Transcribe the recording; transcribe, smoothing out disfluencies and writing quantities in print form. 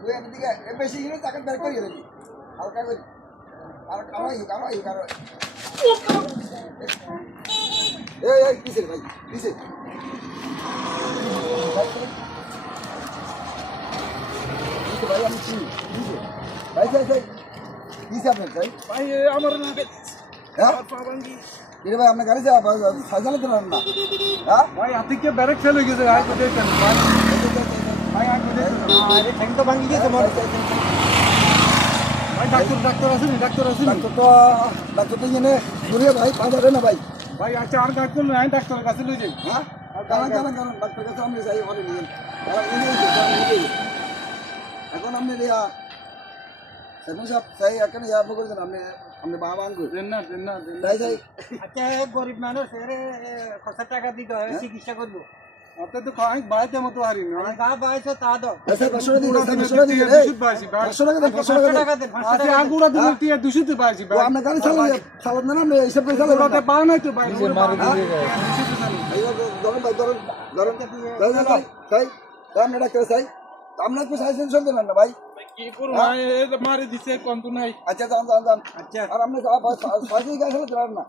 তুই এদিকে বেশি গেলে তাকে বের করিয়ে দিবি হালকা করে আর কারো এই কিসের ভাই কিসের ভাই আমি চিনি ভাই কিসে আপনার ভাই ভাই আমার হ্যাঁ পাবাঙ্গি কিরে ভাই আপনার গাড়ি সাইকেলে তো না হ্যাঁ ভাই আতিকে ব্যারেক ফেল হয়ে গেছে ভাই তো দেখেন ভাই ভাই আগে দেখেন আরে ঠ্যাং তো ভাঙি গেছে মনে ভাই ডাক্তার আসেনি ডাক্তার তো জেনে ঘুরে ভাই পাঁচা না ভাই ভাই আচ্ছা আর ডাক্তার নাই ডাক্তারের কাছে লই যাই হ্যাঁ জানান ডাক্তার কাছে আমি যাই অনেক নিয়ে এখন আপনি এখন সব চাই এখন ইয়ার করে দেন আপনি বাবা আন করে দেন না যাই আচ্ছা গরিব মানুষ এর 5 টাকা দিতে হয় চিকিৎসা করবো আপনি তো খাই বাইতে মতো হারি না আমার গা বাইছে তা দাও আচ্ছা 500 দিন 500 টাকা দেন আচ্ছা আগুড়া দিলে টিয়া 200 তে পাইছি ভাই আপনি গাড়ি চালান না আপনি এইসব করে চালান ওটা পাও নাই তো ভাই মারি ধরেন তাই আপনি ডাক্তার চাই আপনার তো সাইজেন চলতে না ভাই কি করব ভাই মারি দিছে কোন তো নাই আচ্ছা যান আচ্ছা আর আপনি সাইজে গাছ চালান না